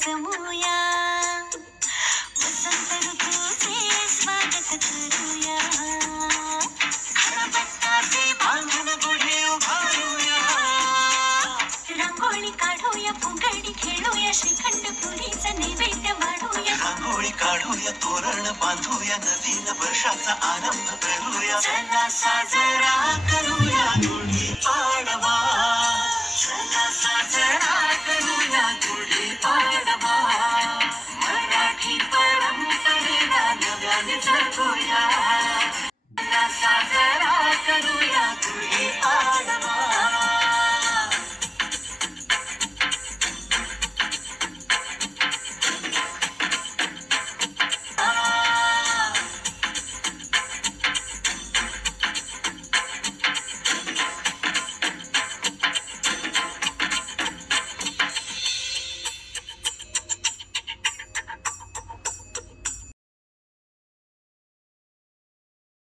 जमूया वसंत ऋतूचे स्वागत करूया खरबत्त्याचे बांधून गुढी उभारूया रांगोळी काढूया फुगडी खेळूया श्रीखंड पुरीचा नैवेद्य वाढूया रांगोळी काढूया तोरण बांधूया नवीन वर्षाचा आरंभ करूया चला साजरा करूया गुढी पाडवा चला साजरा करूया गुढी पाडवा मराठी परंपरेला नव्याने जगूया चला साजरा करूया गुढी पाडवा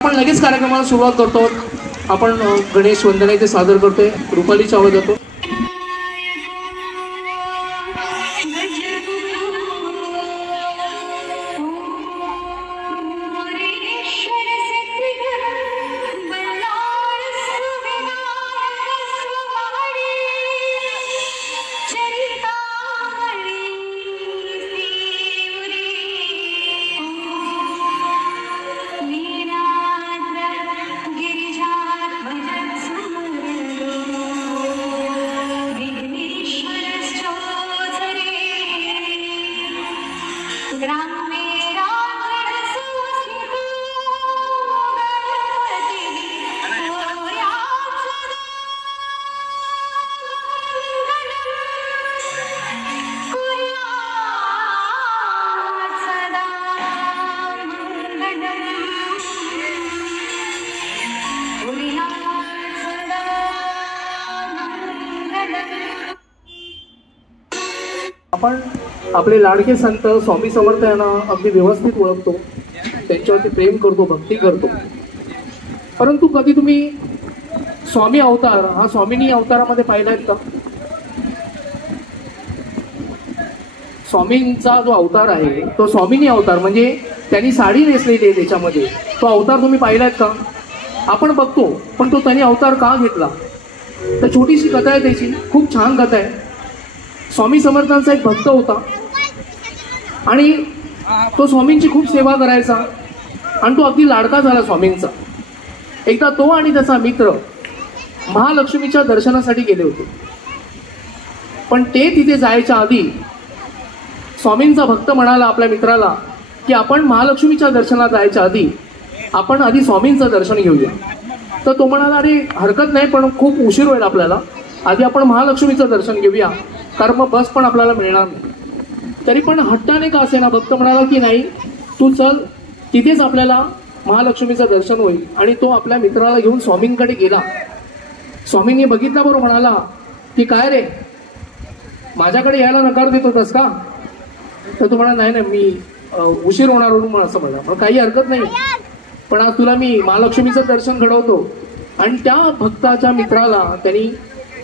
आपण लगेच कार्यक्रमाला सुरुवात करतो. आपण गणेश वंदना इथे सादर करतोय. रुपालीचा आवाज येतो. आपण आपले लाडके संत स्वामी समर्थ यांना अगदी व्यवस्थित ओळखतो, त्यांच्यावरती प्रेम करतो, भक्ती करतो. परंतु कधी तुम्ही स्वामी अवतार हा स्वामिनी अवतारामध्ये पाहिलाय का? स्वामींचा जो अवतार आहे तो स्वामिनी अवतार, म्हणजे त्यांनी साडी नेसलेली आहे त्याच्यामध्ये. तो अवतार तुम्ही पाहिलात का? आपण बघतो, पण तो त्यांनी अवतार का घेतला? तर छोटीशी कथा आहे त्याची, खूप छान कथा आहे. स्वामी समर्थांचा एक भक्त होता आणि तो स्वामींची खूप सेवा करायचा आणि तो अगदी लाडका झाला स्वामींचा. एकदा तो आणि त्याचा मित्र महालक्ष्मीच्या दर्शनासाठी गेले होते. पण ते तिथे जायच्या आधी स्वामींचा भक्त म्हणाला आपल्या मित्राला की आपण महालक्ष्मीच्या दर्शनात जायच्या आधी आपण आधी स्वामींचं दर्शन घेऊया. तर तो म्हणाला अरे हरकत नाही, पण खूप उशीर होईल आपल्याला, आधी आपण महालक्ष्मीचं दर्शन घेऊया, कारण मग बस पण आपल्याला मिळणार नाही. तरी पण हट्टाने का असेना भक्त म्हणाला की नाही तू चल, तिथेच आपल्याला महालक्ष्मीचं दर्शन होईल. आणि तो आपल्या मित्राला घेऊन स्वामींकडे गेला. स्वामींनी बघितला बरोबर, म्हणाला की काय रे माझ्याकडे यायला नकार देतोस का? तर तो म्हणा नाही नाही मी उशीर होणार म्हणून असं म्हणलं. मग काही हरकत नाही, पण आज तुला मी महालक्ष्मीचं दर्शन घडवतो. आणि त्या भक्ताच्या मित्राला त्यांनी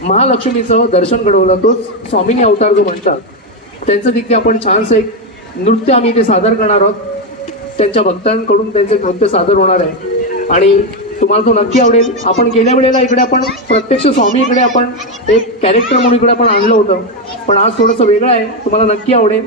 महालक्ष्मीचं दर्शन घडवलं. तोच स्वामिनी अवतार जो म्हणतात त्यांचं देखील आपण छानसं एक नृत्य आम्ही इथे सादर करणार आहोत. त्यांच्या भक्तांकडून त्यांचे नृत्य सादर होणार आहे आणि तुम्हाला तो नक्की आवडेल. आपण गेल्या वेळेला इकडे आपण प्रत्यक्ष स्वामी इकडे आपण एक कॅरेक्टर म्हणून इकडे आपण आणलं होतं, पण आज थोडंसं वेगळं आहे, तुम्हाला नक्की आवडेल.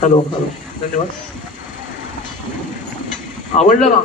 हॅलो हॅलो धन्यवाद. आवडलं का?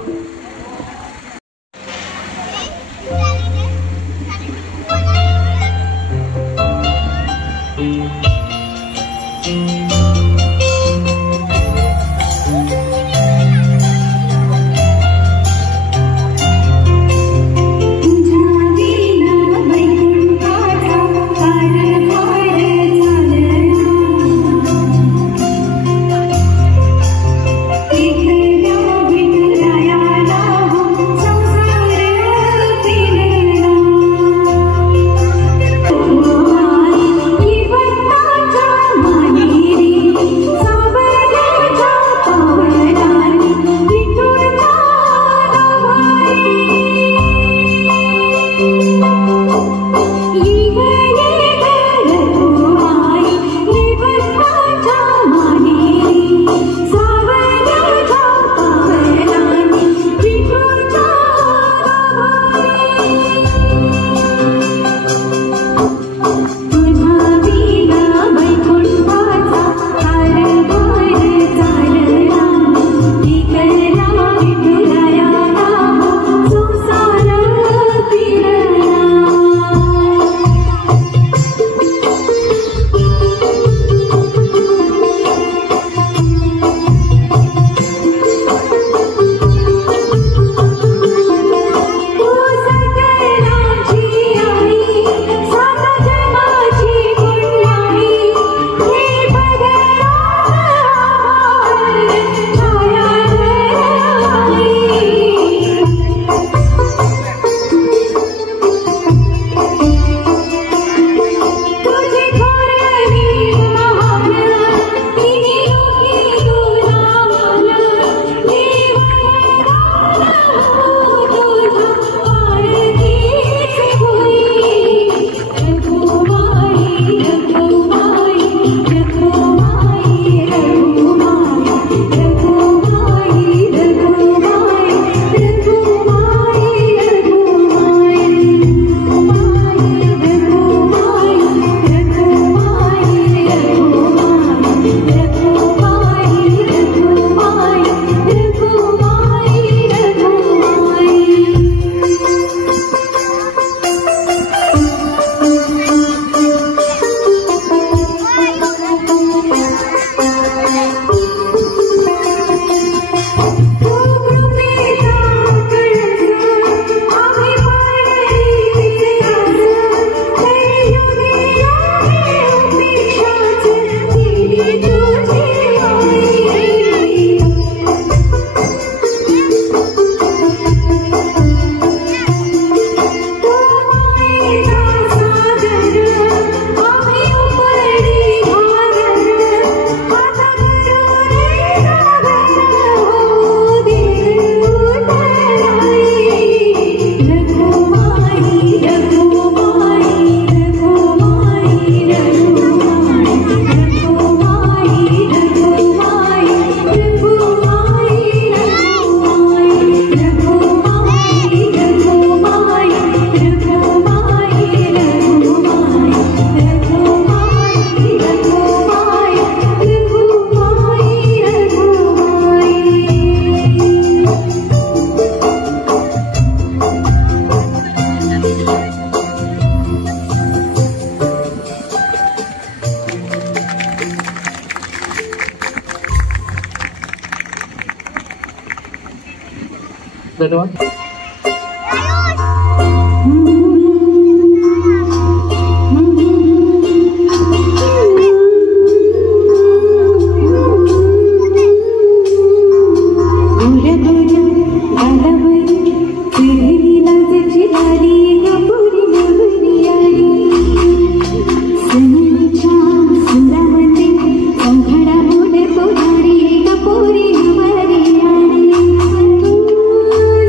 धन्यवाद.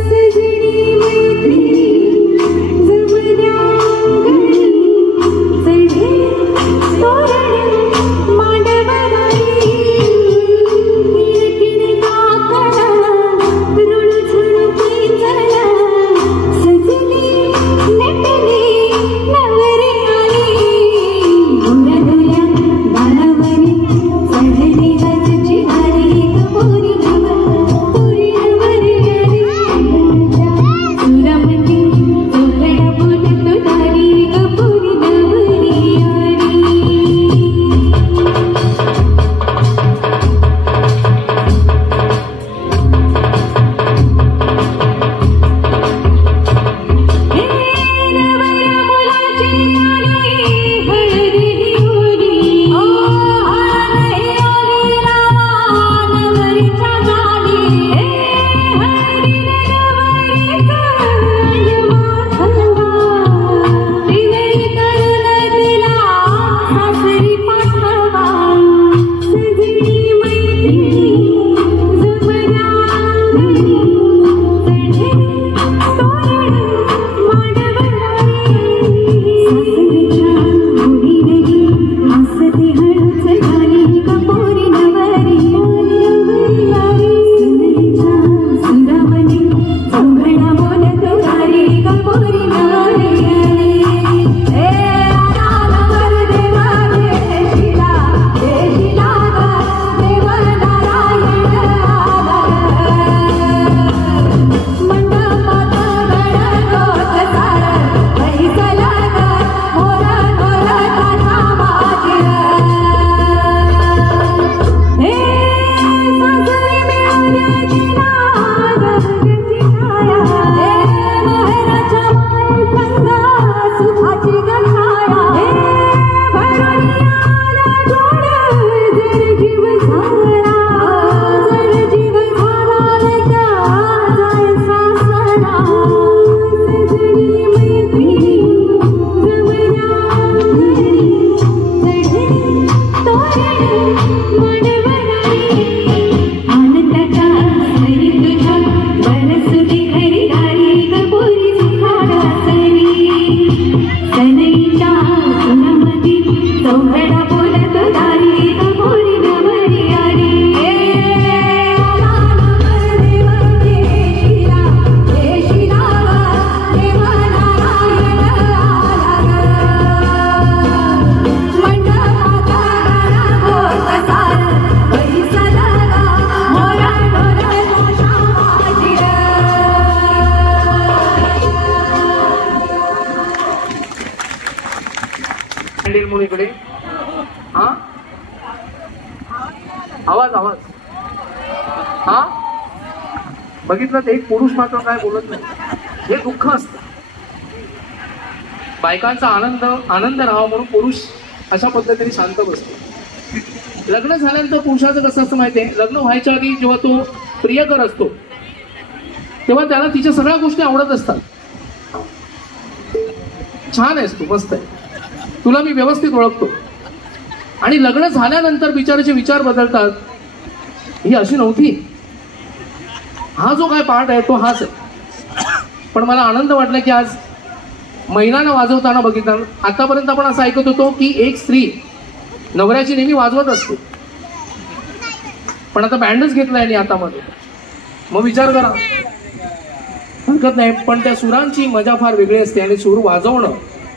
सजनी म्हणून इकडे. हा आवाज आवाज हा बघितलं ते एक पुरुष मात्र काय बोलत नाही. हे दुःख असतं. बायकांचा आनंद राहावा म्हणून पुरुष अशा पद्धतीने शांत बसतो. लग्न झाल्यानंतर पुरुषाचं कसं असतं माहितीये, लग्न व्हायच्या आधी जेव्हा तो प्रियकर असतो तेव्हा त्याला तिच्या सगळ्या गोष्टी आवडत असतात. छान आहेस तू, मस्त आहे, तुला मी व्यवस्थित ओळखतो. आणि लग्न झाल्यानंतर बिचाराचे विचार बदलतात. ही अशी नव्हती, हा जो काय पार्ट आहे तो हाच आहे. पण मला आनंद वाटला की आज महिलांना वाजवताना बघितलं. आतापर्यंत आपण असं ऐकत होतो की एक स्त्री नवऱ्याची नेहमी वाजवत असते, पण आता बँडच घेतलाय आणि हातामध्ये. मग विचार करा, हरकत नाही, पण त्या सुरांची मजा फार वेगळी असते आणि सूर वाजवणं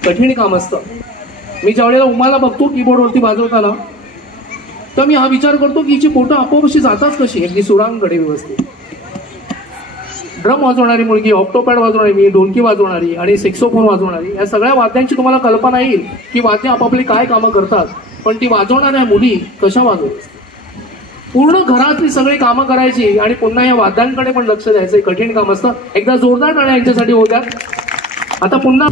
कठीण काम असतं. मी ज्या वेळेला उमाला बघतो कीबोर्डवरती वाजवताना, तर मी हा विचार करतो की हिची बोटं आपोआप अशी जातात कशी अगदी सुरांकडे व्यवस्थित. ड्रम वाजवणारी मुलगी, ऑक्टोपॅड वाजवणारी मी, ढोलकी वाजवणारी आणि सेक्सोफोन वाजवणारी, या सगळ्या वाद्यांची तुम्हाला कल्पना येईल की वाद्य आपापली काय कामं करतात. पण ती वाजवणाऱ्या मुली कशा वाजवतात. पूर्ण घरातली सगळी कामं करायची आणि पुन्हा या वाद्यांकडे पण लक्ष द्यायचं, कठीण काम असतं. एकदा जोरदार टाळ्या यांच्यासाठी होत्या. आता पुन्हा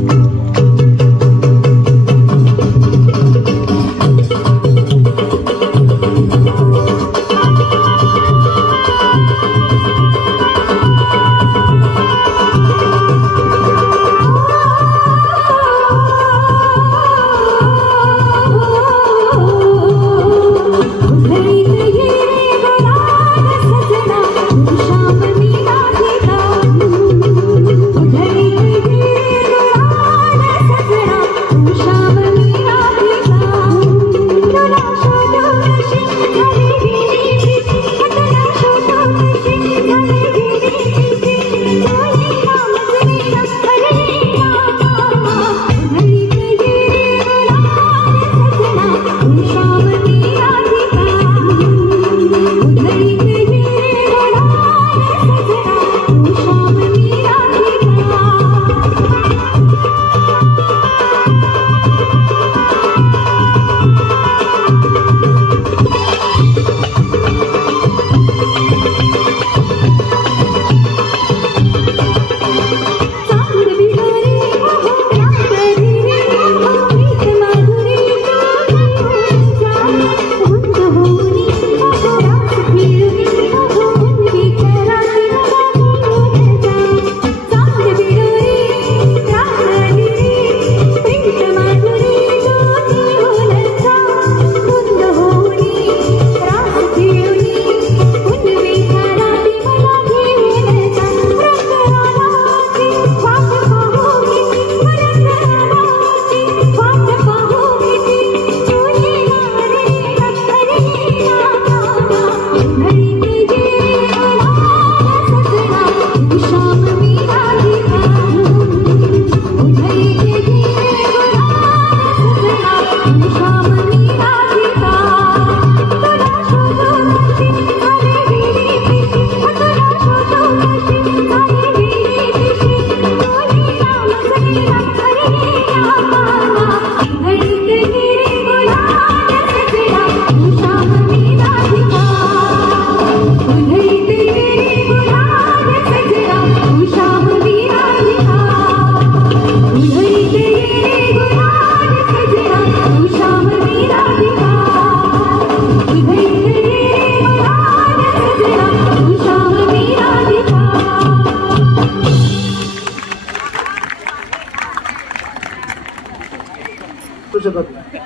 शकत नाही.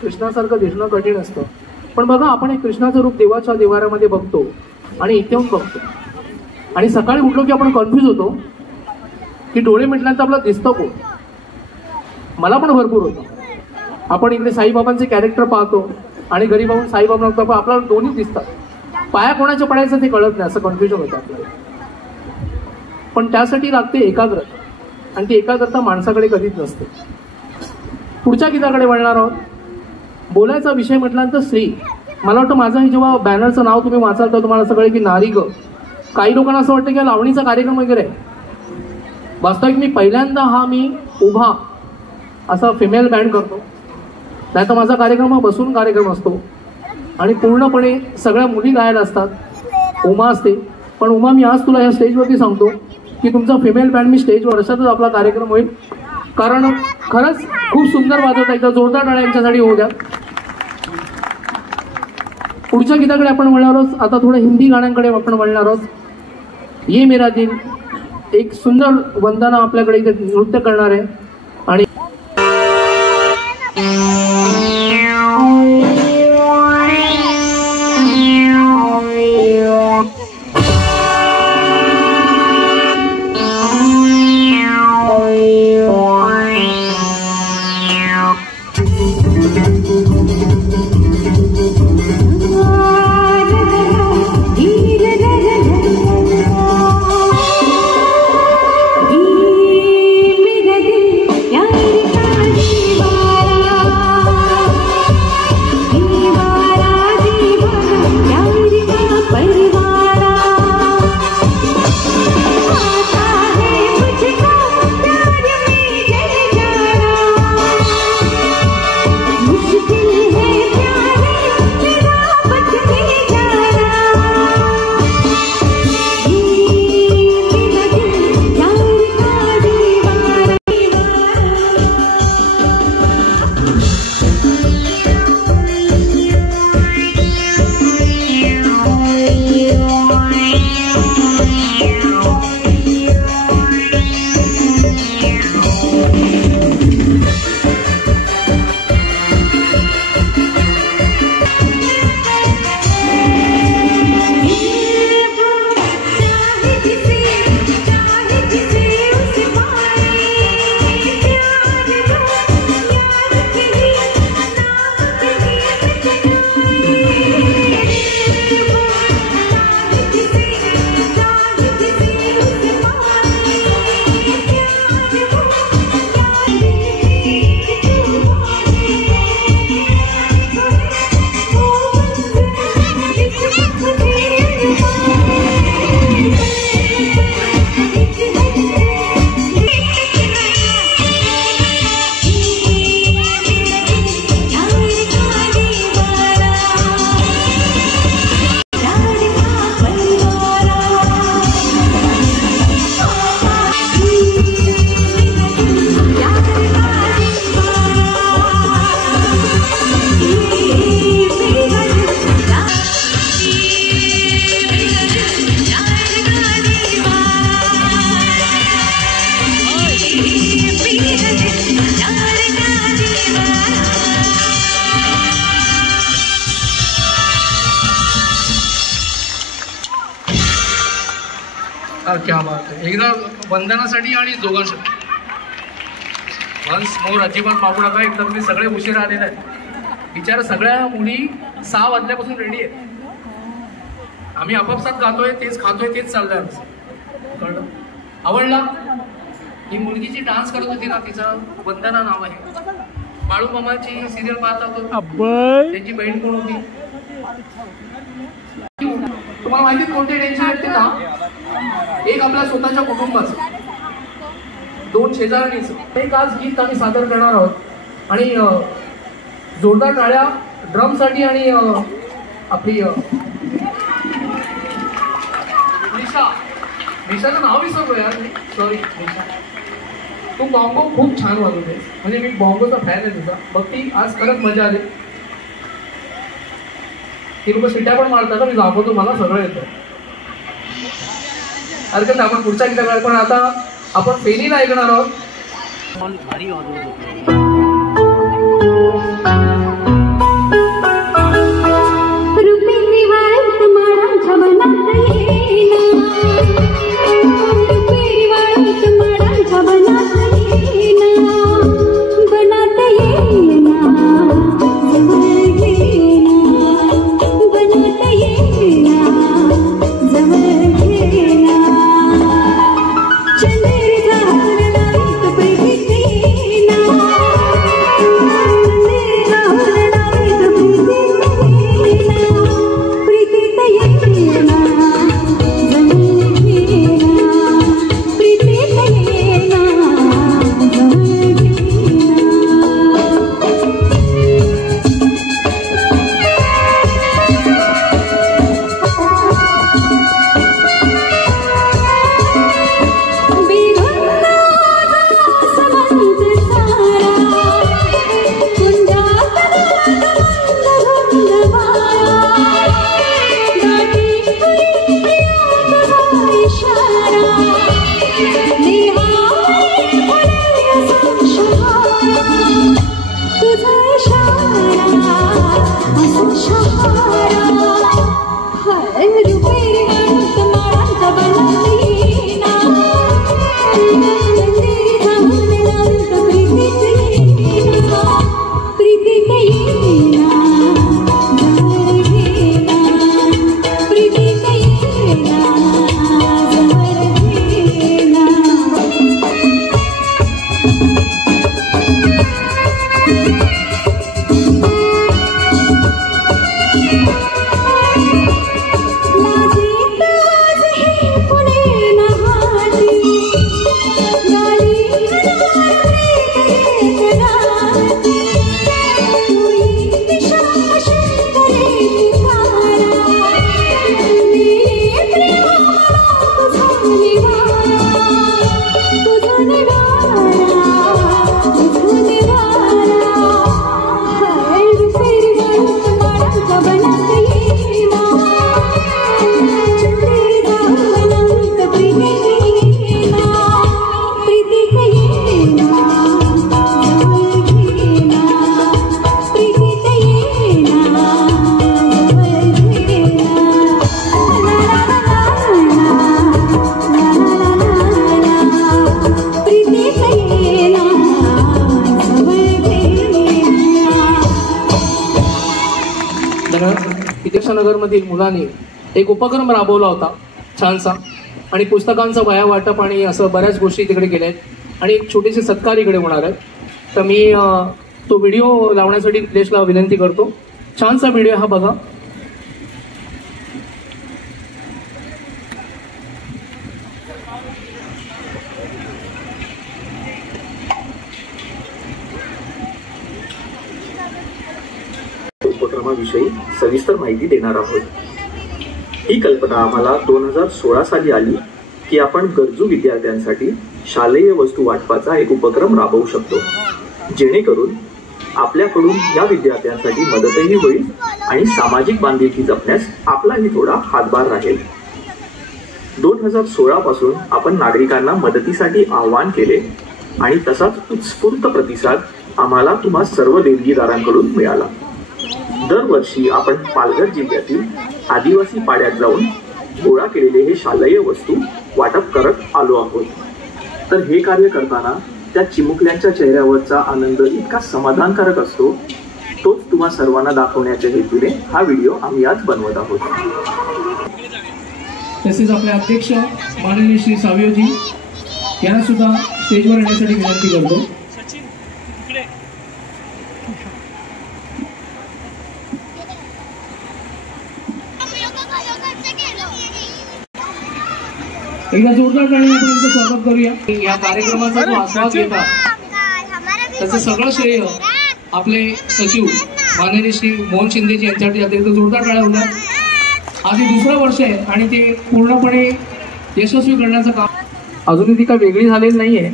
कृष्णासारखं दिसणं कठीण असतं. पण बघा, आपण हे कृष्णाचं रूप देवाच्या देवाऱ्यामध्ये बघतो आणि इथे येऊन बघतो आणि सकाळी उठलो की आपण कन्फ्यूज होतो की डोळे मिटल्यानंतर आपल्याला दिसतं कोण. मला पण भरपूर होतं. आपण इकडे साईबाबांचे कॅरेक्टर पाहतो आणि घरी पाहून साईबाबा बघतो, आपल्याला दोन्ही दिसतात. पाया कोणाच्या पडायचं ते कळत नाही, असं कन्फ्युजन होतं आपल्याला. पण त्यासाठी लागते एकाग्रता, आणि ती एकाग्रता माणसाकडे कधीच नसते. पुढच्या गीताकडे वळणार आहोत. बोलायचा विषय म्हटल्यानंतर स्त्री. मला वाटतं माझं हे जेव्हा बॅनरचं नाव तुम्ही वाचाल तर तुम्हाला सगळे की नारी ग. काही लोकांना असं वाटतं की लावणीचा कार्यक्रम वगैरे आहे. वास्तविक मी पहिल्यांदा मी उभा असा फिमेल बँड करतो नाही तर माझा कार्यक्रम हा बसून कार्यक्रम असतो आणि पूर्णपणे सगळ्या मुली गायला असतात. उमा असते, पण उमा मी आज तुला या स्टेजवरती सांगतो की तुमचा फिमेल बँड मी स्टेज वर्षातच आपला कार्यक्रम होईल, कारण खरंच खूप सुंदर वाजवता. एकदा जोरदार टाळ्या यांच्यासाठी होऊ द्या. पुढच्या गीताकडे आपण वळणार आहोत. आता थोडं हिंदी गाण्यांकडे आपण वळणार आहोत. ये मेरा दिल, एक सुंदर वंदना आपल्याकडे इथे नृत्य करणार आहे आणि क्या बात आहे. एकदा वंदनासाठी आणि दोघांसाठी वन्स मोर. अजिबात मागू नका. एकदा तुम्ही सगळे उशिरा आलेले आहेत. बिचारा सगळ्या मुली 6 वाजल्यापासून रेडी आहेत. आम्ही आपापसात गातोय, तेच खातोय, तेच चाललंय आमचं. कळलं? आवडला? ही मुलगी जी डान्स करत होती ना, तिचं वंदना नाव आहे. बाळू मामाची सिरियल पाहत होतो. त्यांची बहीण कोण होती तुम्हाला माहिती? कोणते टेन्शन येते ना? एक आपल्या स्वतःच्या कुटुंबाचं, 2 शेजारणीचं. एक आज गीत आम्ही सादर करणार आहोत आणि जोरदार टाळ्या ड्रमसाठी आणि आपली निशाचं नाव विसरलो यार, सॉरी निशा. तू बॉंगो खूप छान वाजवतेस, म्हणजे मी बॉंगोचा फॅन आहे तुझा. बघ ती आज खरंच मजा आली. ती लोक शिट्या पण मारतात, मी दाखवतो, मला सगळं येतं. हरकत नाही, आपण पुढच्या गीताकडे. पण आता आपण फेरीला ऐकणार आहोत. चंद्र नगरमधील मुलांनी एक उपक्रम राबवला होता छानसा, आणि पुस्तकांचं वह्या वाटप आणि असं बऱ्याच गोष्टी तिकडे केल्या आहेत आणि एक छोटेसे सत्कार इकडे होणार आहेत. तर मी तो व्हिडिओ लावण्यासाठी निलेशला विनंती करतो. छानसा व्हिडिओ हा बघा. उपक्रमाविषयी सविस्तर माहिती देणार आहोत. ही कल्पना आम्हाला 2016 साली आली की आपण गरजू विद्यार्थ्यांसाठी शालेय वस्तू वाटपाचा एक उपक्रम राबवू शकतो, जेणेकरून आपल्याकडून या विद्यार्थ्यांसाठी मदतही होईल आणि सामाजिक बांधिलकी जपण्यास आपलाही थोडा हातभार राहील. 2016 पासून आपण नागरिकांना मदतीसाठी आवाहन केले आणि तसाच उत्स्फूर्त प्रतिसाद आम्हाला तुम्हा सर्व देणगीदारांकडून मिळाला. दरवर्षी आपण पालघर जिल्ह्यातील आदिवासी पाड्यात जाऊन गोळा केलेले हे शालेय वस्तू वाटप करत आलो आहोत. तर हे कार्य करताना त्या चिमुकल्यांच्या चेहऱ्यावरचा आनंद इतका समाधानकारक असतो, तोच तुम्हा सर्वांना दाखवण्याच्या हेतूने हा व्हिडिओ आम्ही आज बनवत आहोत. तसेच आपले अध्यक्ष माननीय श्री सावयोजी यांना सुद्धा स्टेजवर येण्यासाठी विनंती करतो. एकदा जोरदार टाळी आपण यांचं स्वागत करूया. या कार्यक्रमाचा जो आस्वाद घेता त्याचं सगळं श्रेय आपले सचिव माननीय श्री मोहन शिंदेजी यांच्यासाठी जाते. तर जोरदार टाळ्या होत्या. आधी दुसरं वर्ष आहे आणि ते पूर्णपणे यशस्वी करण्याचं काम अजूनही ती काय वेगळी झालेली नाहीये,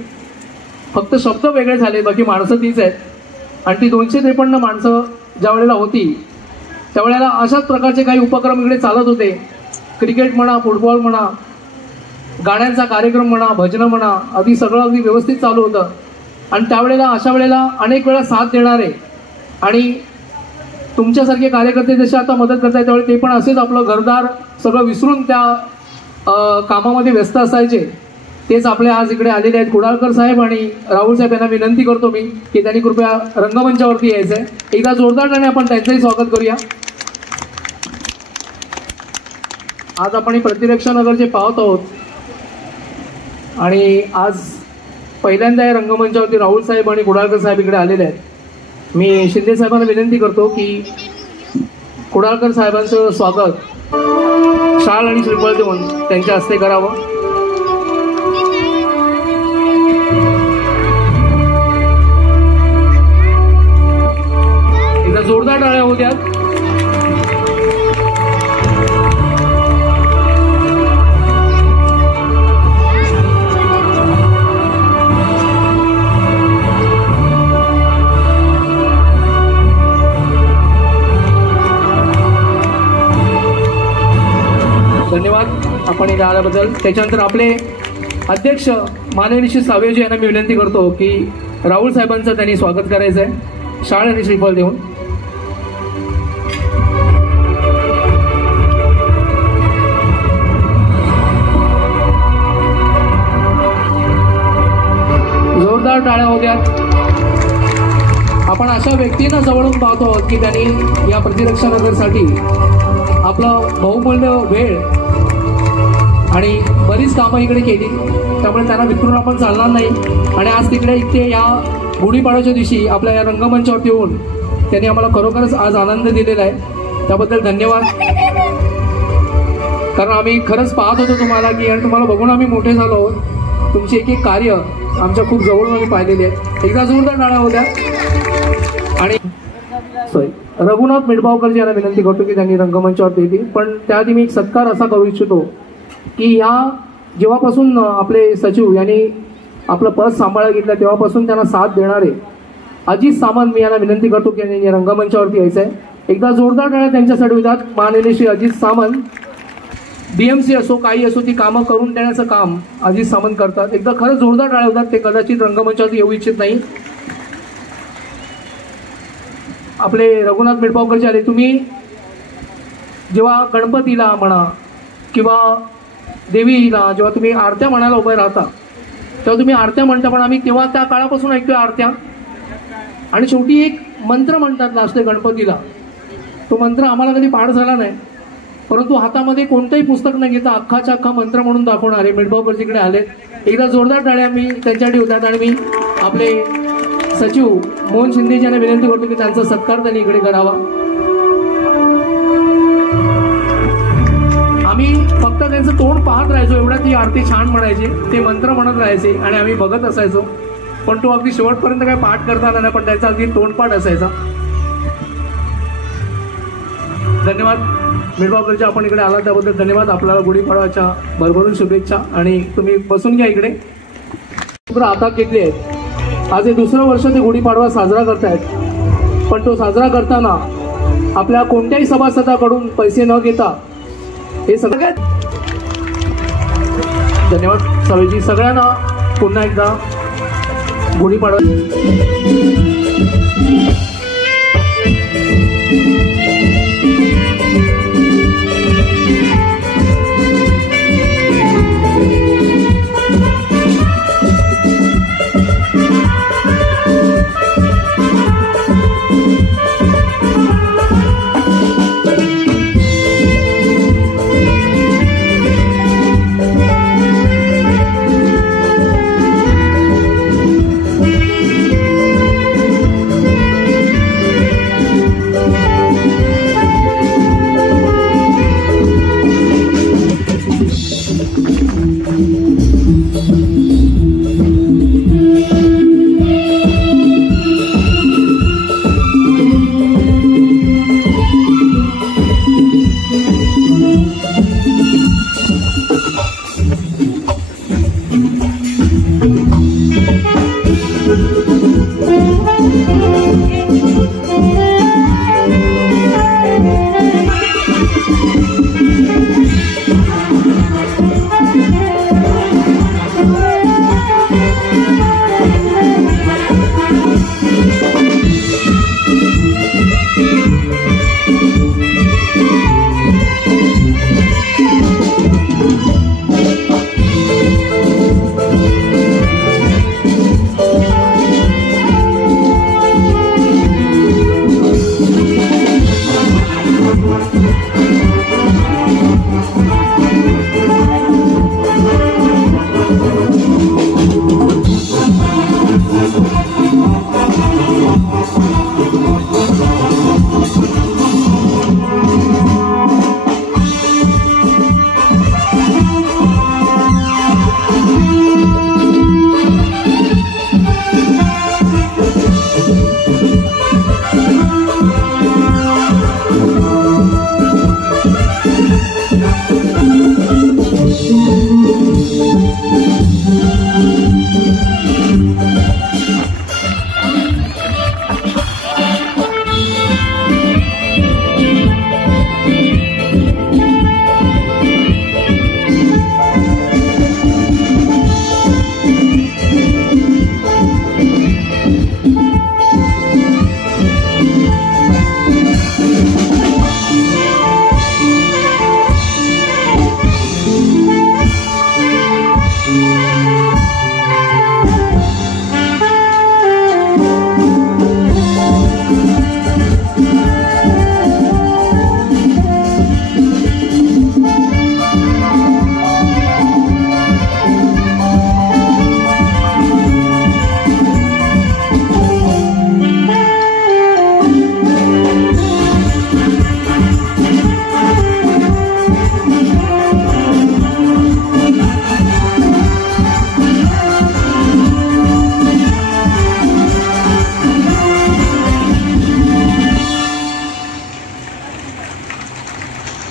फक्त शब्द वेगळे झाले, बाकी माणसं तीच आहेत. आणि ती 253 माणसं ज्या वेळेला होती त्यावेळेला अशाच प्रकारचे काही उपक्रम इकडे चालत होते. क्रिकेट म्हणा, फुटबॉल म्हणा, गाण्यांचा कार्यक्रम म्हणा, भजनं म्हणा, अगदी सगळं अगदी व्यवस्थित चालू होतं. आणि त्यावेळेला अशा वेळेला अनेक वेळा साथ देणारे आणि तुमच्यासारखे कार्यकर्ते जसे आता मदत करतायत त्यावेळी ते पण असेच आपलं घरदार सगळं विसरून त्या कामामध्ये व्यस्त असायचे. तेच आपले आज इकडे आलेले आहेत कुडाळकर साहेब आणि राहुल साहेब यांना विनंती करतो मी की त्यांनी कृपया रंगमंचावरती यायचं आहे. एकदा जोरदारपणे आपण त्यांचंही स्वागत करूया. आज आपण प्रतिरक्षा नगरचे पाहत आहोत आणि आज पहिल्यांदा या रंगमंचावरती राहुल साहेब आणि कुडाळकर साहेब इकडे आलेले आहेत. मी शिंदे साहेबांना विनंती करतो की कुडाळकर साहेबांचं स्वागत शाल आणि श्रीफळ देऊन त्यांच्या हस्ते करावं. एकदा जोरदार टाळ्या होऊ द्यात. धन्यवाद आपण इथे आल्याबद्दल. त्याच्यानंतर आपले अध्यक्ष माननीय श्री सावयोजी यांना मी विनंती करतो की राहुल साहेबांचं त्यांनी स्वागत करायचं आहे शाळ आणि श्रीफळ देऊन. जोरदार टाळ्या होत्या. आपण अशा व्यक्तींना जवळून पाहतो आहोत की त्यांनी या प्रतिरक्षा नगरसाठी आपलं बहुमूल्य वेळ आणि बरीच कामं इकडे केली, त्यामुळे त्यांना विसरून आपण चालणार नाही. आणि आज तिकडे इथे या गुढीपाडव्याच्या दिवशी आपल्या या रंगमंचावरती येऊन त्यांनी आम्हाला खरोखरच आज आनंद दिलेला आहे. त्याबद्दल धन्यवाद. कारण आम्ही खरंच पाहत होतो तुम्हाला की आणि तुम्हाला बघून आम्ही मोठे झालो आहोत. तुमचे एक एक कार्य आमच्या खूप जवळून आम्ही पाहिलेले आहेत. एकदा जोरदार टाळ्या होत्या. आणि रघुनाथ मिडबावकरजी यांना विनंती करतो की त्यांनी रंगमंचावर येतील. पण त्याआधी मी एक सत्कार असा करू इच्छितो की ह्या जेव्हापासून आपले सचिव यांनी आपलं पद सांभाळायला घेतलं तेव्हापासून त्यांना साथ देणारे अजित सामंत मी यांना विनंती करतो की यांनी रंगमंचावरती यायचं आहे. एकदा जोरदार टाळ्या त्यांच्यासाठी होतात. माननीय श्री अजित सामंत BMC असो काही असो ती कामं करून देण्याचं काम अजित सामंत करतात. एकदा खरंच जोरदार टाळ्या होतात. ते कदाचित रंगमंचावरती येऊ इच्छित नाही. आपले रघुनाथ मिडपावकरजी आले. तुम्ही जेव्हा गणपतीला म्हणा किंवा देवीला जेव्हा तुम्ही आरत्या म्हणायला उभे राहता तेव्हा तुम्ही आरत्या म्हणता, पण आम्ही तेव्हा त्या काळापासून ऐकतोय आरत्या. आणि शेवटी एक मंत्र म्हणतात लास्टला गणपतीला. तो मंत्र आम्हाला कधी पाठ झाला नाही, परंतु हातामध्ये कोणतंही पुस्तक न घेता अख्खाच्या अख्खा मंत्र म्हणून दाखवणारे मिडपावकरजीकडे आले. एकदा जोरदार टाळ्या मी त्यांच्यासाठी होतात. आणि मी आपले सचिव मोहन शिंदे यांना विनंती करतो की त्यांचा सत्कार त्यांनी इकडे करावा. आम्ही फक्त त्यांचं तोंड पाहत राहायचो, एवढ्या ती आरती छान म्हणायची, ते मंत्र म्हणत राहायचे आणि आम्ही बघत असायचो. पण तो अगदी शेवटपर्यंत काय पाठ करता आला नाही, पण त्याचा अगदी तोंडपाठ असायचा. धन्यवाद मिडपावकरजी, आपण इकडे आला त्याबद्दल धन्यवाद. आपल्याला गुढीपाडवाच्या भरभरून शुभेच्छा. आणि तुम्ही बसून घ्या इकडे. हातात घेतली आहेत. आज हे दुसरं वर्ष ते गुढीपाडवा साजरा करतायत, पण तो साजरा करताना आपल्या कोणत्याही सभासदाकडून पैसे न घेता हे सगळ्यात धन्यवाद सवयजी. सगळ्यांना पुन्हा एकदा गुढीपाडवा.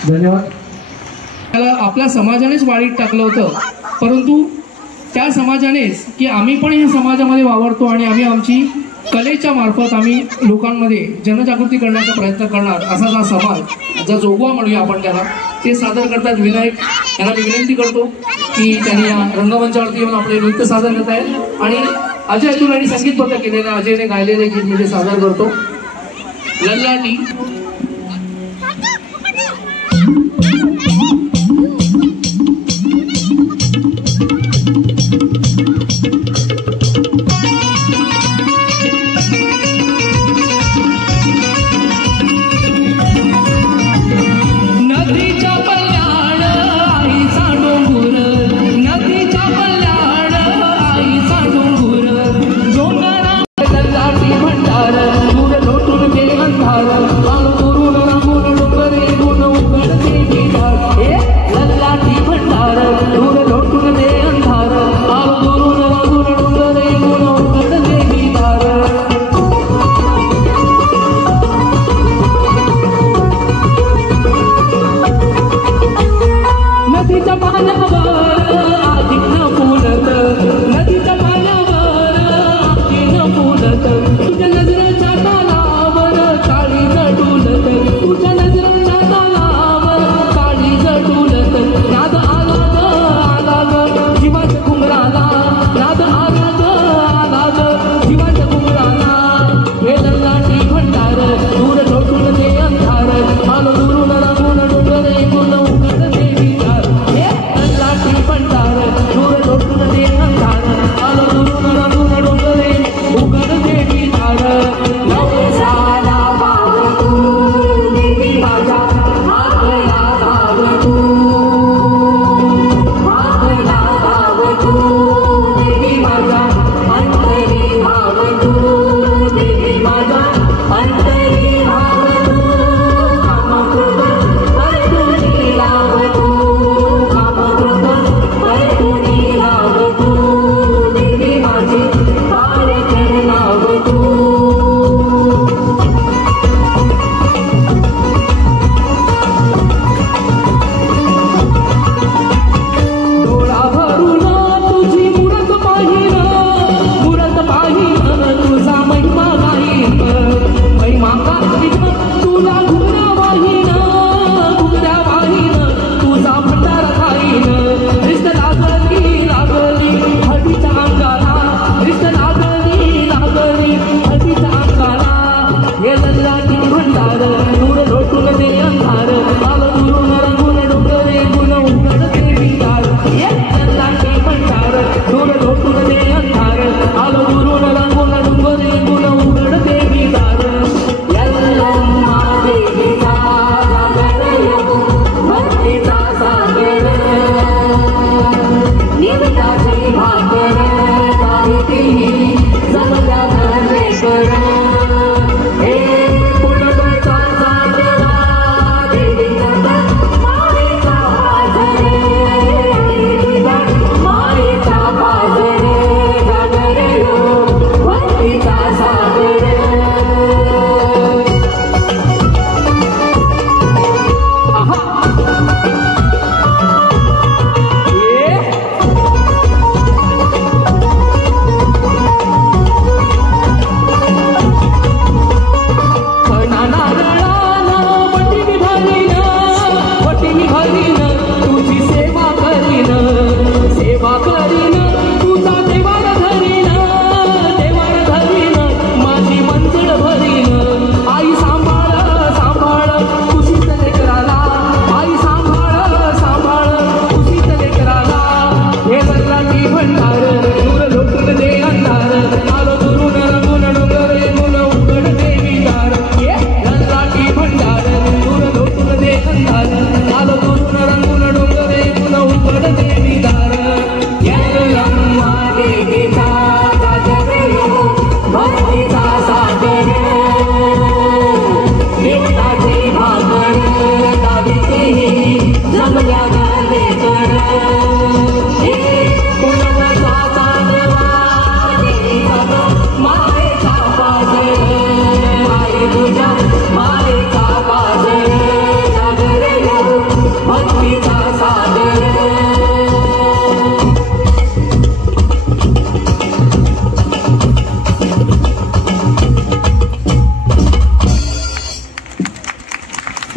धन्यवाद. त्याला आपल्या समाजानेच वाळीत टाकलं होतं, परंतु त्या समाजानेच की आम्ही पण या समाजामध्ये वावरतो आणि आम्ही आमची कलेच्या मार्फत आम्ही लोकांमध्ये जनजागृती करण्याचा प्रयत्न करणार असा हा समाज, जो जोगवा म्हणूया आपण त्याला, ते सादर करतात विनायक यांना मी विनंती करतो की त्यांनी या रंगमंचावरती येऊन आपले नृत्य सादर करत आहेत आणि अजय अतुल यांनी संगीतबद्ध केलेलं अजयने गायलेले गीत मी ते सादर करतो. लल्लाटी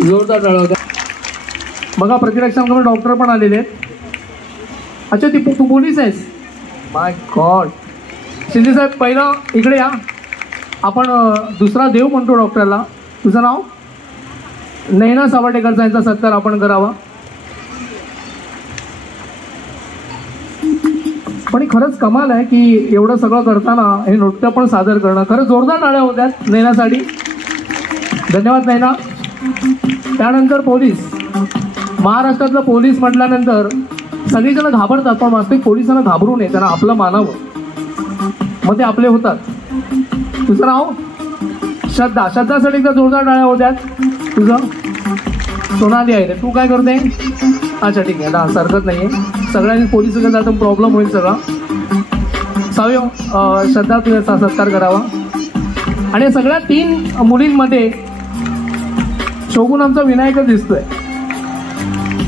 जोरदार टाळ्या. बघा प्रतिरक्षांकडे डॉक्टर पण आलेले आहेत. अच्छा तू पोलीस आहेस? माय गॉड. शिंदे साहेब पहिलं इकडे या. आपण दुसरा देव म्हणतो डॉक्टरला. तुझं नाव? नैना सावर्डेकर यांचा सत्कार आपण करावा. पण खरंच कमाल आहे की एवढं सगळं करताना हे नृत्य पण सादर करणं. खरंच जोरदार टाळ्या होत्या नैनासाठी. धन्यवाद नैना. त्यानंतर पोलीस. महाराष्ट्रातलं पोलीस म्हटल्यानंतर सगळीजण घाबरतात, पण वास्तविक पोलिसांना घाबरू नये, त्यांना आपलं मानावं, मग ते आपले होतात. तुझं नाव? श्रद्धा. श्रद्धासाठी एकदा जोरदार टाळ्या होत्यात. तुझं? सोनाली आहे. तू काय करते? अच्छा ठीक आहे, डान्स हरकत नाही आहे. सगळ्यांनी पोलिसकडे जातं प्रॉब्लेम होईल सगळा. सावयो श्रद्धा तुझ्या सत्कार करावा. आणि सगळ्या 3 मुलींमध्ये शोभून आमचा विनायकच दिसतोय,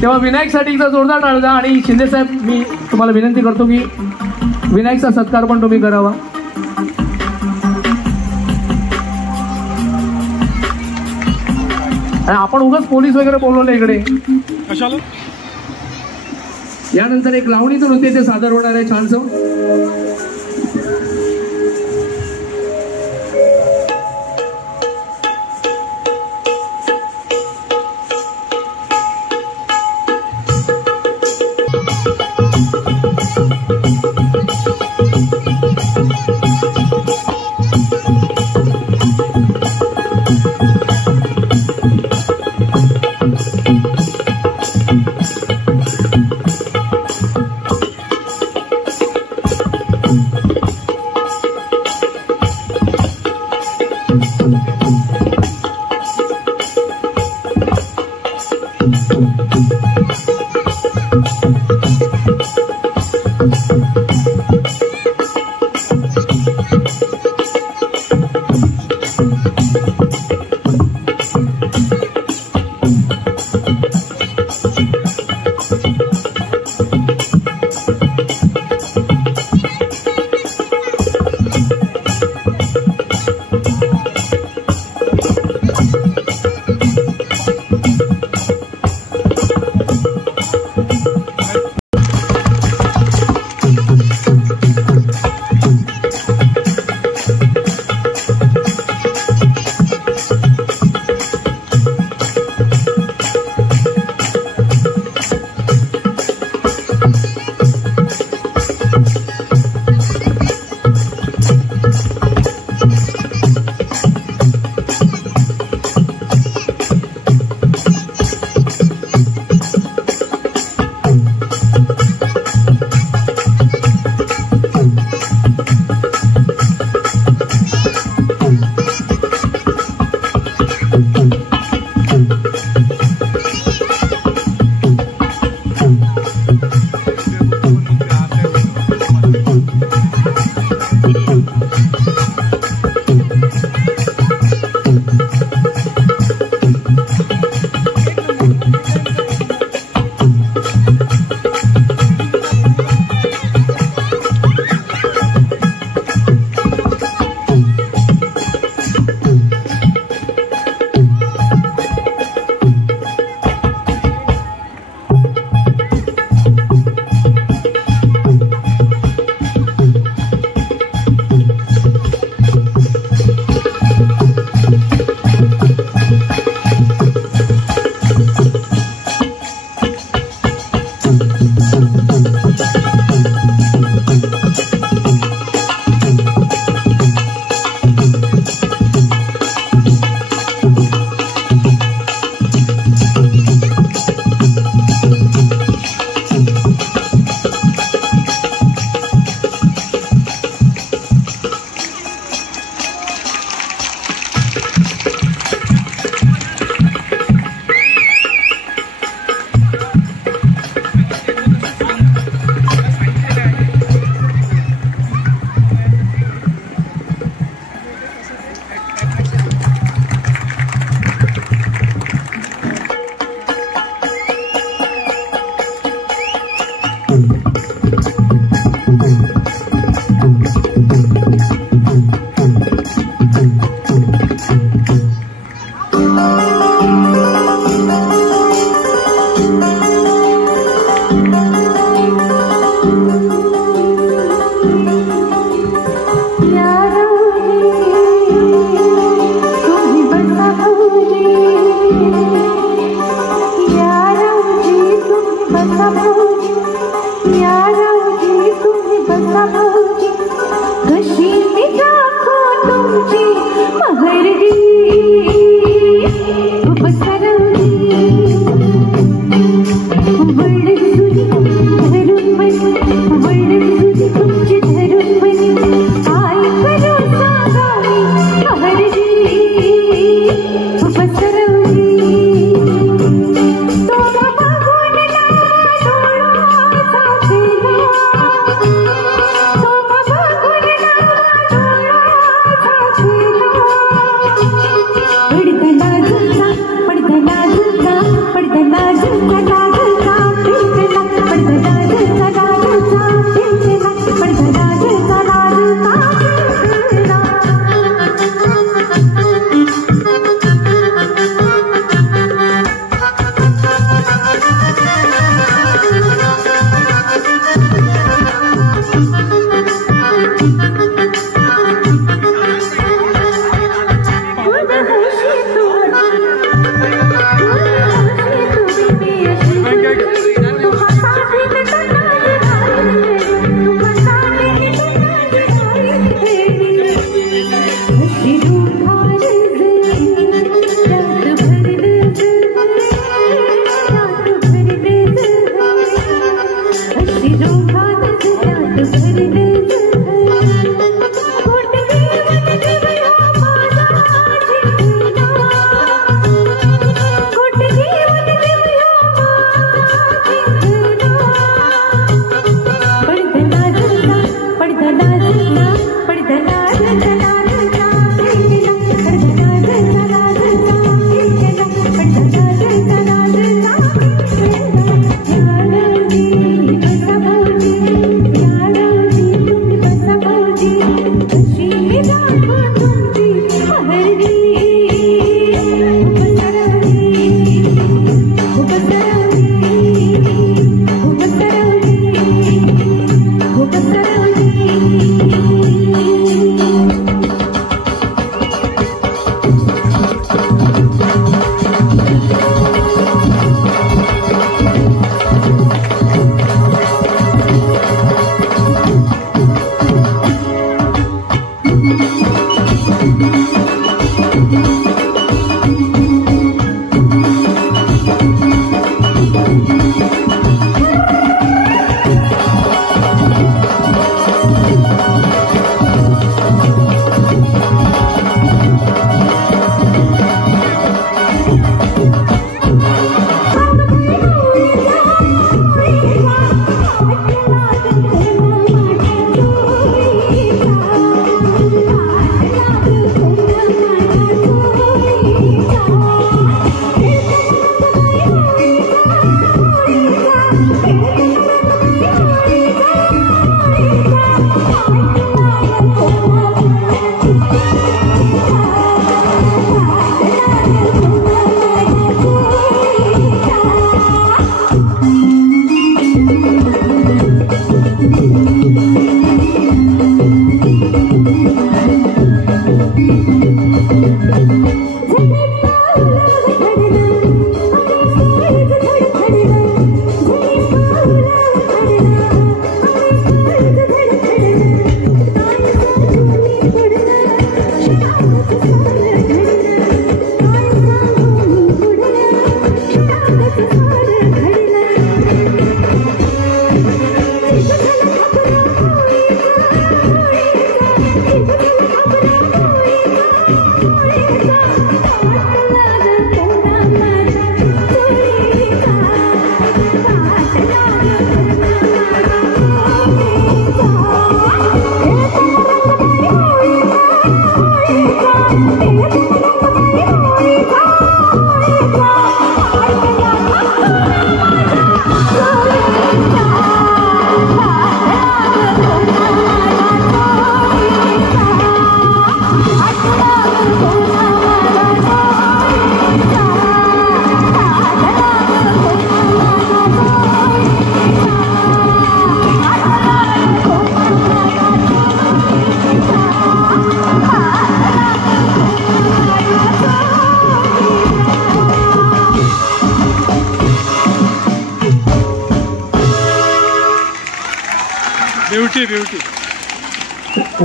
तेव्हा विनायकसाठी एकदा जोरदार टाळ्या द्या. आणि शिंदे साहेब मी तुम्हाला विनंती करतो की विनायकचा सत्कार पण तुम्ही करावा. आणि आपण उगाच पोलीस वगैरे बोलवले इकडे कशाला. यानंतर एक लावणीचं नृत्य ते सादर होणार आहे छानसं.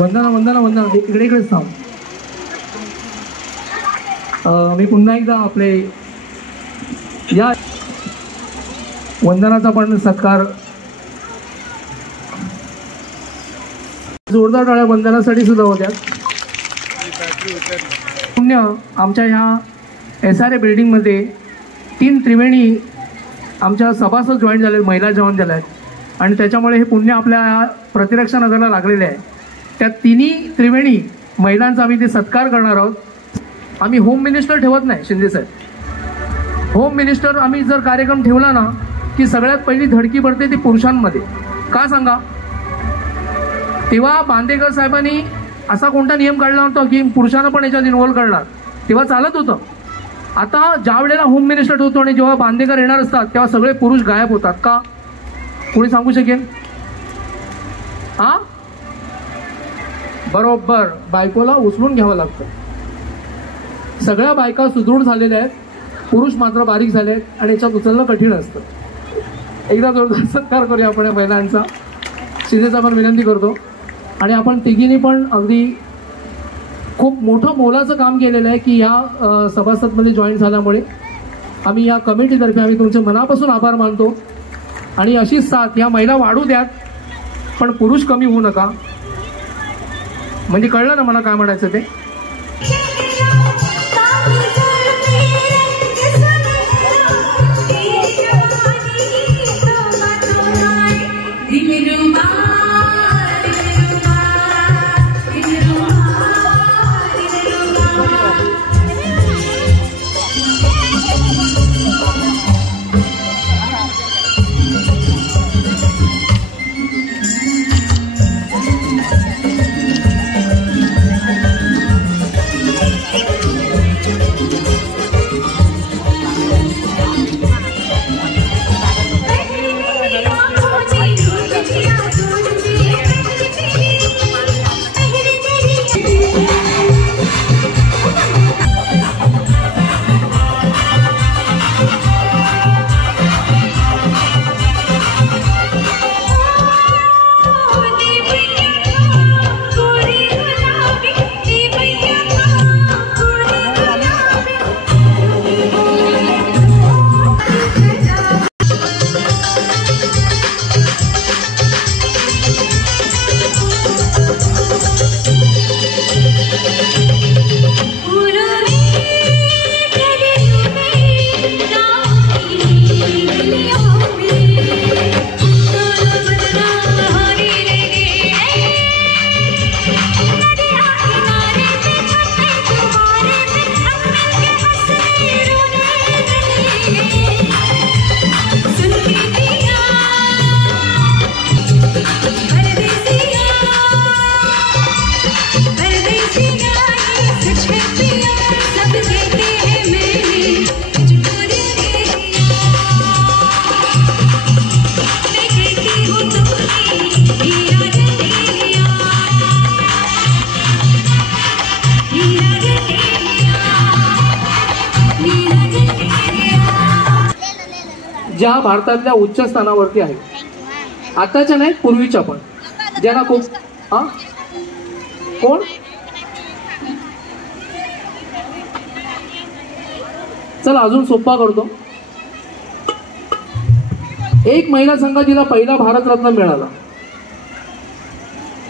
वंदना वंदना वंदना इकडे इकडेच थांब. मी पुन्हा एकदा आपले या वंदनाचा पण सत्कार, जोरदार टाळ्या वंदनासाठी सुद्धा होत्या. पुण्य आमच्या ह्या SRA बिल्डिंगमध्ये 3 त्रिवेणी आमच्या सभासद जॉईन झाले, महिला जॉईन झाल्या आहेत आणि त्याच्यामुळे हे पुण्य आपल्या प्रतिरक्षा नगरला लागलेले आहे. त्या 3 त्रिवेणी महिलांचा आम्ही ते सत्कार करणार आहोत. आम्ही होम मिनिस्टर ठेवत नाही शिंदे साहेब. होम मिनिस्टर आम्ही जर कार्यक्रम ठेवला ना की सगळ्यात पहिली धडकी पडते ती पुरुषांमध्ये. का सांगा? तेव्हा बांदेकर साहेबांनी असा कोणता नियम काढला होता की पुरुषांना पण याच्यात इन्व्हॉल्व करणार, तेव्हा चालत होतं. आता ज्या वेळेला होम मिनिस्टर ठेवतो आणि जेव्हा बांदेकर येणार असतात तेव्हा सगळे पुरुष गायब होतात. का? कोणी सांगू शकेल? हा, बरोबर, बायकोला उचलून घ्यावं लागतं. सगळ्या बायका सुदृढ झालेल्या आहेत, पुरुष मात्र बारीक झाले आहेत आणि याच्यात उचलणं कठीण असतं. एकदा जोरदार सत्कार करूया आपण या महिलांचा. शिंदेचा पण विनंती करतो. आणि आपण तिघींनी पण अगदी खूप मोठं मोलाचं काम केलेलं आहे की या सभासदमध्ये जॉईन झाल्यामुळे. आम्ही या कमिटीतर्फे आम्ही तुमचे मनापासून आभार मानतो. आणि अशीच साथ या महिला वाढू द्यात, पण पुरुष कमी होऊ नका. म्हणजे कळलं ना मला काय म्हणायचं ते? ज्या भारतातल्या उच्च स्थानावरती आहेत, आताच्या नाही पूर्वीच्या पण, ज्यांना खूप कोण चला अजून सोपा करतो. एक महिला संघ जिला पहिला भारतरत्न मिळाला,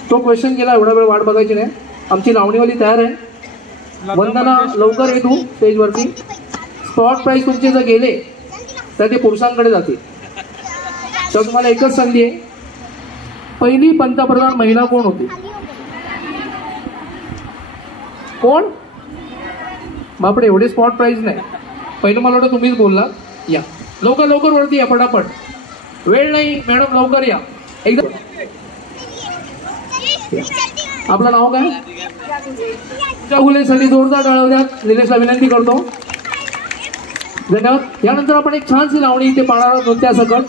तो क्वेश्चन केला. एवढा वेळ वाट बघायची नाही. आमची लावणीवाली तयार आहे. वंदना लवकर येतो स्टेजवरती. स्पॉट प्राइज तुमचे जर गेले तर ते पुरुषांकडे जाते. तर तुम्हाला एकच संधी आहे. पहिली पंतप्रधान महिला कोण होती? कोण? बापडे, एवढे स्पॉट प्राइज नाही. पहिलं मला वाटतं तुम्हीच बोलला. या लवकर लवकर वरती या, पटापट. वेळ नाही मॅडम, लवकर या. एकदा आपलं नाव काय? फुलेसाठी जोरदार टाळ्या द्या. निलेशला विनंती करतो. धन्यवाद. यानंतर आपण एक छानशी लावणी इथे पाहणार आहोत नृत्यासकट.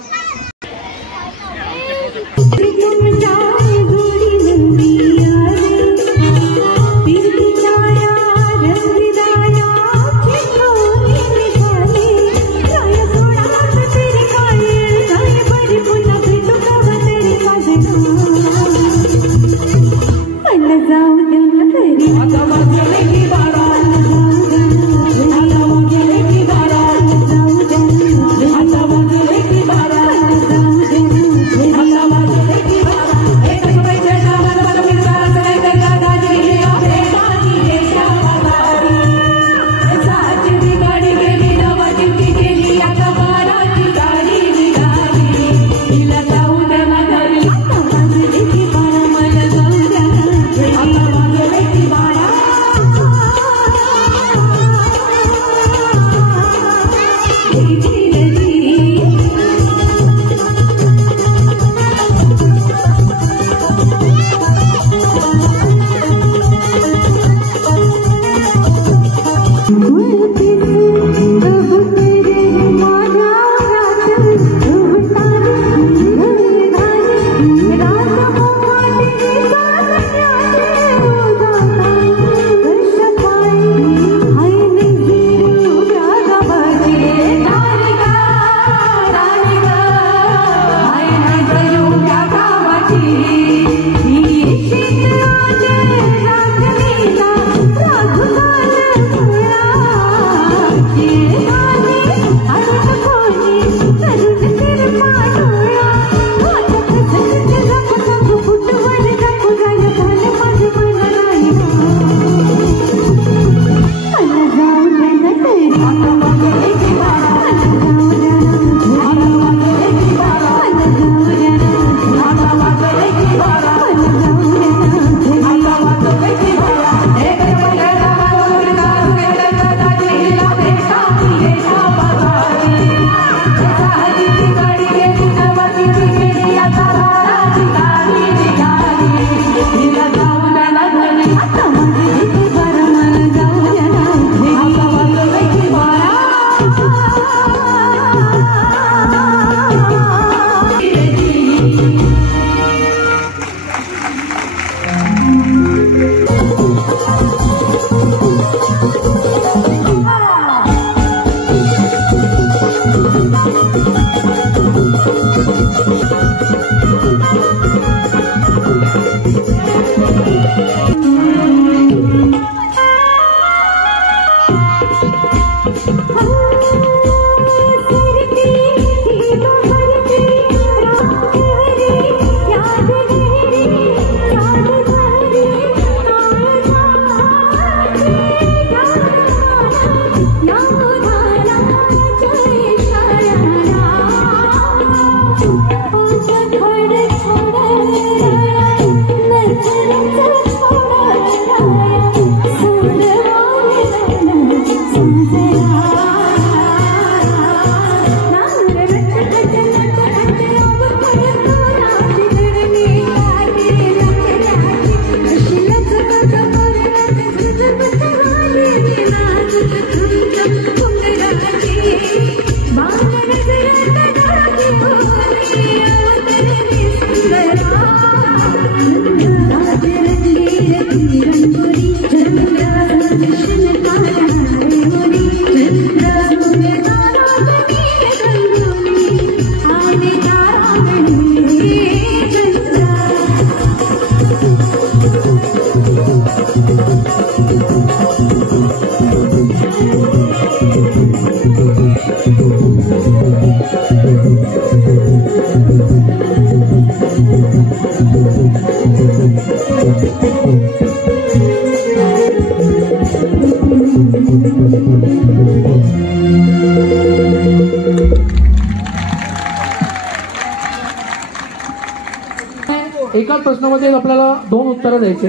एकाच प्रश्नामध्ये आपल्याला 2 उत्तरं द्यायचे.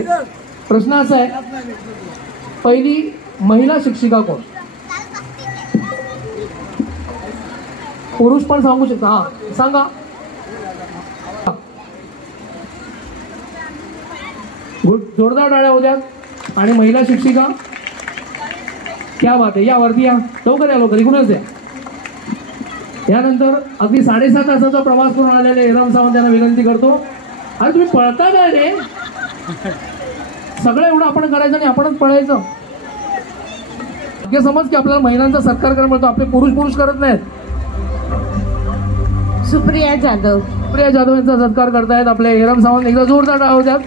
प्रश्न असा आहे, पहिली महिला शिक्षिका कोण? पुरुष पण सांगू शकता. हा सांगा. गुड, जोरदार टाळ्या होऊ द्या. आणि महिला शिक्षिका, क्या बात आहे. या वरती या, लवकर या, लवकर इकडूनच या. यानंतर अगदी 7.5 तासाचा प्रवास करून आलेले हेराम सावंत यांना विनंती करतो. अरे तुम्ही पळता काय रे? सगळं एवढं आपण करायचं आणि आपणच पळायचं. समज की आपल्याला महिलांचा सत्कार करायला मिळतो, आपले पुरुष करत नाहीत. सुप्रिया जाधव. सुप्रिया जाधव यांचा सत्कार करतायत आपले हेराम सावंत. एकदा जोरदार टाळ्या होऊ द्या.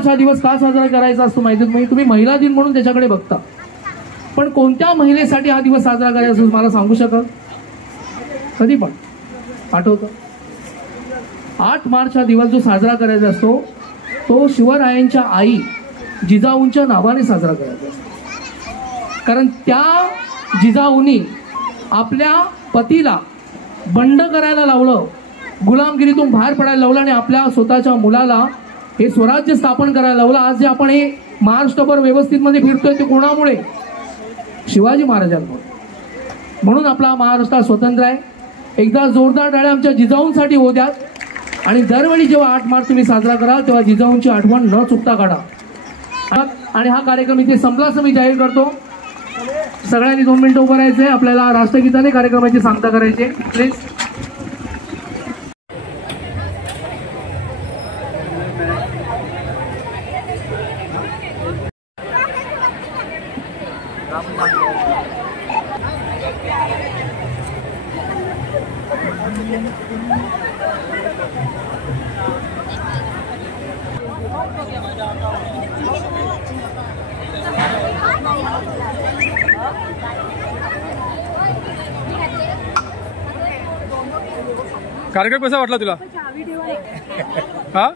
मार्च हा दिवस का साजरा करायचा असतो माहिती तुम्ही महिला दिन म्हणून त्याच्याकडे बघता, पण कोणत्या महिलेसाठी हा दिवस साजरा करायचा असतो मला सांगू शकाल? कधी पण आठवतं? 8 मार्च हा दिवस जो साजरा करायचा असतो तो शिवरायांच्या आई जिजाऊंच्या नावाने साजरा करायचा असतो. कारण त्या जिजाऊंनी आपल्या पतीला बंड करायला लावलं, गुलामगिरीतून बाहेर पडायला लावलं आणि आपल्या स्वतःच्या मुलाला हे स्वराज्य स्थापन करायला लावलं. आज जे आपण हे महाराष्ट्रभर व्यवस्थित मध्ये फिरतोय ते कोणामुळे? शिवाजी महाराजांमुळे. म्हणून आपला महाराष्ट्र स्वतंत्र आहे. एकदा जोरदार टाळ्या आमच्या जिजाऊंसाठी होऊ द्या. आणि दरवेळी जेव्हा 8 मार्च तुम्ही साजरा कराल तेव्हा जिजाऊंची आठवण न चुकता काढा. आणि हा कार्यक्रम इथे संपला असं मी जाहीर करतो. सगळ्यांनी 2 मिनिटं उभं राहायचंय. आपल्याला राष्ट्रगीताने कार्यक्रमाची सांगता करायची. प्लीज. कार्यक्रम कसा वाटला तुला? हा,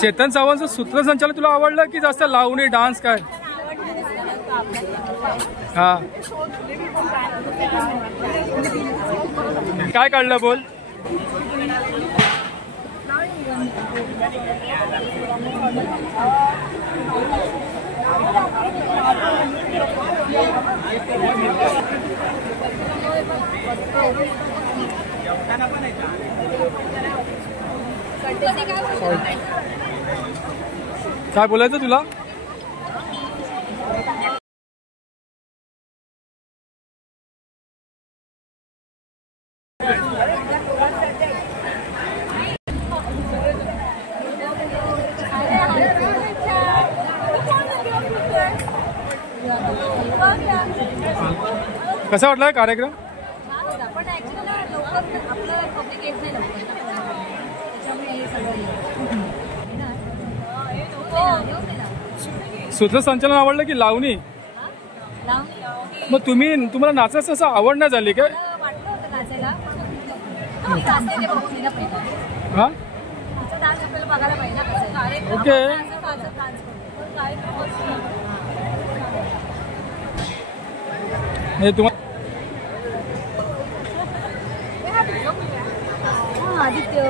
चेतन सावंतचं सूत्रसंचालन तुला आवडलं की जास्त लावणी डान्स काय? हा, काय काढलं बोल? काय बोलायचं तुला? कसा वाटला कार्यक्रम? सूत्रसंचालन आवडलं की लावणी? मग तुम्हाला नाचायचं असं आवड नाही झाली काय? हा, ओके. आदित्य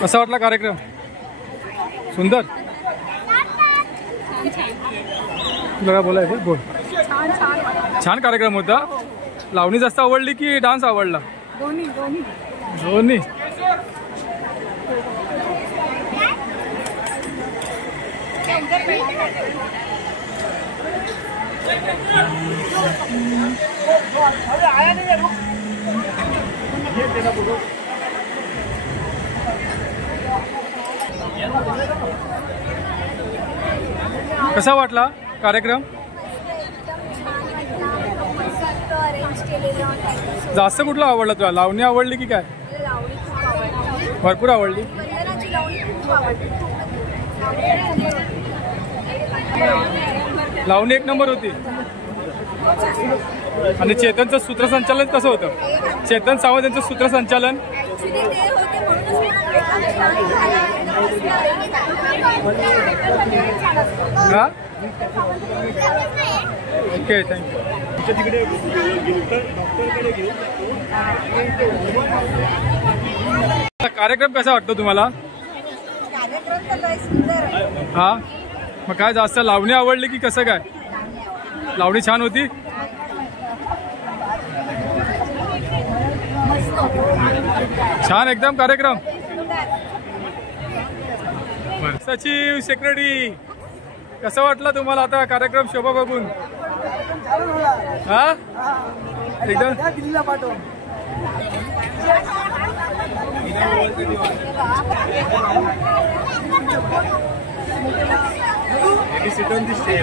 कसा वाटला कार्यक्रम? सुंदर. तुला काय बोलायचं? बोल. छान कार्यक्रम होता. लावणी जास्त आवडली की डान्स आवडला? दोन्ही. कसा वाटला कार्यक्रम? जास्त कुठला आवडला तुला? लावणी आवडली की काय? भरपूर आवडली. लावणी 1 नंबर होती. आणि चेतनचं सूत्रसंचालन कसं होतं? चेतन सावंत यांचं सूत्रसंचालन हा ओके थँक्यू. कार्यक्रम कसा वाटतो तुम्हाला? हा मग काय जास्त लावणी आवडली की कसं काय? लावणी छान होती. छान एकदम कार्यक्रम. सचिव सेक्रेटरी कसं वाटलं तुम्हाला आता कार्यक्रम शोभा बघून? हा एकदम दिसते